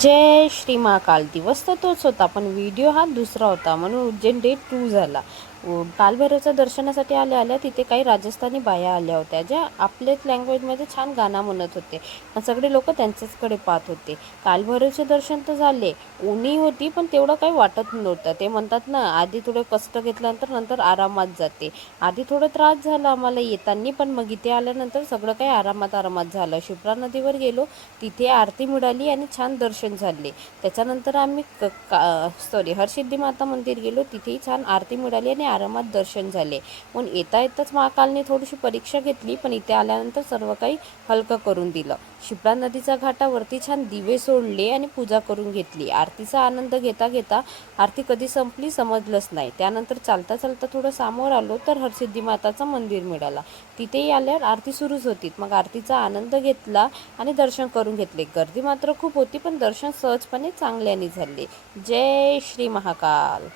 जय श्री महाकाल. दिवस तर तोच होता, पण व्हिडिओ हा दुसरा होता, म्हणून उज्जैन डे 2 झाला. कालभैरवच्या दर्शनासाठी आल्या तिथे काही राजस्थानी बाया आल्या होत्या, ज्या आपल्याच लँग्वेजमध्ये छान गाणं म्हणत होते. पण सगळे लोक त्यांच्याचकडे पाहत होते. कालभैरवचे दर्शन तर झाले. उन्ही होती, पण तेवढं काही वाटत नव्हतं. ते म्हणतात ना, आधी थोडं कष्ट घेतल्यानंतर नंतर आरामात जाते. आधी थोडं त्रास झाला आम्हाला येताना, पण मग इथे आल्यानंतर सगळं काही आरामात झालं. शिप्रा नदीवर गेलो, तिथे आरती मिळाली आणि छान दर्शन झाले. त्याच्यानंतर आम्ही हरसिद्धी माता मंदिर गेलो, तिथेही छान आरती मिळाली आणि आरामात दर्शन झाले. पण येताच महाकालने थोडीशी परीक्षा घेतली, पण इथे आल्यानंतर सर्व काही हलकं करून दिलं. शिप्रा नदीच्या घाटावरती छान दिवे सोडले आणि पूजा करून घेतली. आरतीचा आनंद घेता घेता आरती कधी संपली समजलंच नाही. त्यानंतर चालता चालता थोडं समोर आलो तर हरसिद्धी माताचं मंदिर मिळाला. तिथेही आल्यावर आरती सुरूच होती. मग आरतीचा आनंद घेतला आणि दर्शन करून घेतले. गर्दी मात्र खूप होती, पण दर्शन सहजपणे चांगल्याने झाले. जय श्री महाकाल.